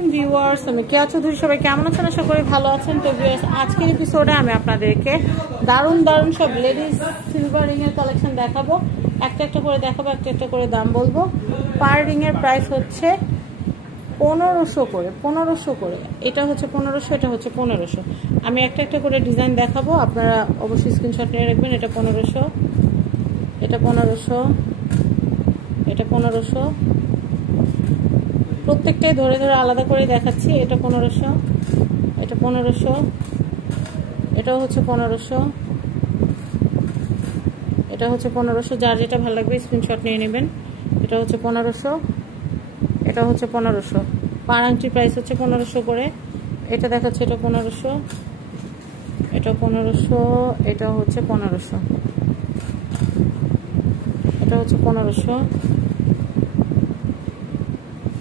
আলাইকুম ভিউয়ার্স, আমি কেয়া চৌধুরী। সবাই কেমন আছেন? আশা করি ভালো আছেন। তো ভিউয়ার্স, আজকের এপিসোডে আমি আপনাদেরকে দারুণ দারুণ সব লেডিস সিলভার রিং এর কালেকশন দেখাবো। একটা একটা করে দেখাবো, একটা একটা করে দাম বলবো। পার রিং এর প্রাইস হচ্ছে 1500 করে, 1500 করে। এটা হচ্ছে 1500, এটা হচ্ছে 1500। আমি একটা একটা করে ডিজাইন দেখাবো, আপনারা অবশ্যই স্ক্রিনশট নিয়ে রাখবেন। এটা 1500, এটা 1500, এটা 1500। প্রত্যেকটাই ধরে ধরে আলাদা করে দেখাচ্ছি। এটা 1500, এটা 1500, এটাও হচ্ছে 1500, এটা হচ্ছে 1500। যার যেটা ভালো লাগবে স্ক্রিনশট নিয়ে নেবেন। এটা হচ্ছে 1500, এটা হচ্ছে 1500। পার আংটির প্রাইস হচ্ছে 1500 করে। এটা দেখাচ্ছে, এটা 1500, এটা 1500, এটা হচ্ছে 1500, এটা হচ্ছে 1500,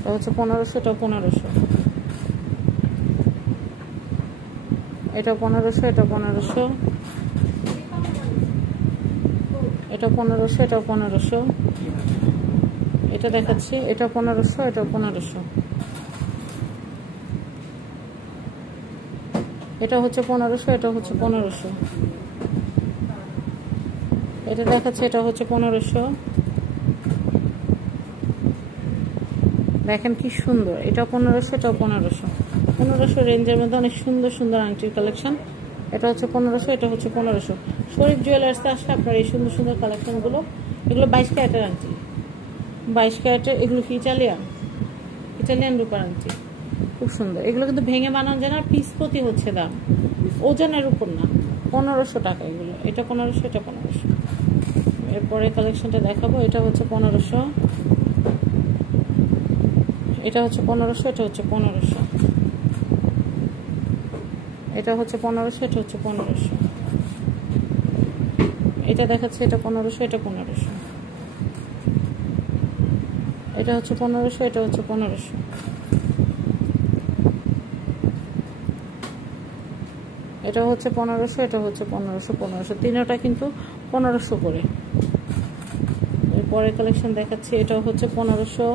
এটা হচ্ছে 1500, এটাও 1500, এটা 1500, এটা 1500, এটা 1500, এটাও 1500। এটা দেখাচ্ছি, এটা 1500, এটাও 1500। এটা হচ্ছে 1500, এটা হচ্ছে 1500। এটা দেখাচ্ছে, এটা হচ্ছে 1500। দেখেন কি সুন্দর, এটা 1500, এটাও 1500। 1500 রেঞ্জের মধ্যে অনেক সুন্দর সুন্দর আংটির কালেকশন। এটা হচ্ছে 1500, এটা হচ্ছে 1500। শরীফ জুয়েলার্সে আসলে আপনার এই সুন্দর সুন্দর কালেকশনগুলো, এগুলো 22 ক্যারেটের আংটি, 22 ক্যারেটের। এগুলো কি ইটালিয়ান রূপার আংটি, খুব সুন্দর। এগুলো কিন্তু ভেঙে বানানো যায় না, পিস প্রতি হচ্ছে দাম, ওজনের উপর না। 1500 টাকা এগুলো। এটা 1500, এটা 1500। এরপরে কালেকশনটা দেখাবো। এটা হচ্ছে 1500, এটা হচ্ছে 1500, এটা হচ্ছে 1500, এটা হচ্ছে 1500, এটা হচ্ছে 1500। এটা দেখাচ্ছে, এটা 1500, এটা 1500, এটা হচ্ছে 1500, এটা হচ্ছে 1500, এটা হচ্ছে 1500, এটা হচ্ছে 1500, 1500। তিনটা কিন্তু 1500 করে। এরপরে কালেকশন দেখাচ্ছি। এটা হচ্ছে 1500,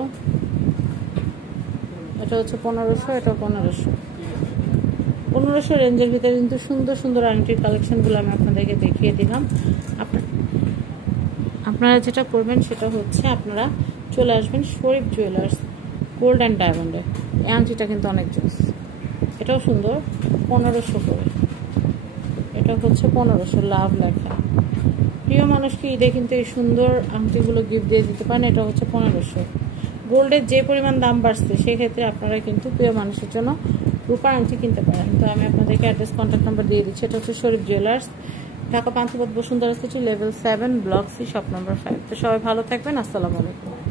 এটা হচ্ছে 1500, এটা 1500। 1500 রেঞ্জের ভিতরে কিন্তু সুন্দর সুন্দর আংটির কালেকশনগুলো আমি আপনাদেরকে দেখিয়ে দিলাম। আপনারা যেটা করবেন সেটা হচ্ছে আপনারা চলে আসবেন শরীফ জুয়েলার্স গোল্ড অ্যান্ড ডায়মন্ডে। এই আংটিটা কিন্তু অনেক জোস, এটাও সুন্দর। 1500 করে। এটা হচ্ছে 1500, লাভ লেখা। প্রিয় মানুষকে ঈদে কিন্তু এই সুন্দর আংটিগুলো গিফট দিয়ে দিতে পারেন। এটা হচ্ছে 1500। গোল্ডের যে পরিমাণ দাম বাড়ছে সেক্ষেত্রে আপনারা কিন্তু প্রিয় মানুষের জন্য রূপার আংটি কিনতে পারেন। তো আমি আপনাদেরকে অ্যাড্রেস, কন্ট্যাক্ট নাম্বার দিয়ে দিচ্ছি। এটা হচ্ছে Sharif jewellers, Dhaka Panthapath Bashundhara city, level 7, block C, shop number 5। তো সবাই ভালো থাকবেন। আসসালামু আলাইকুম।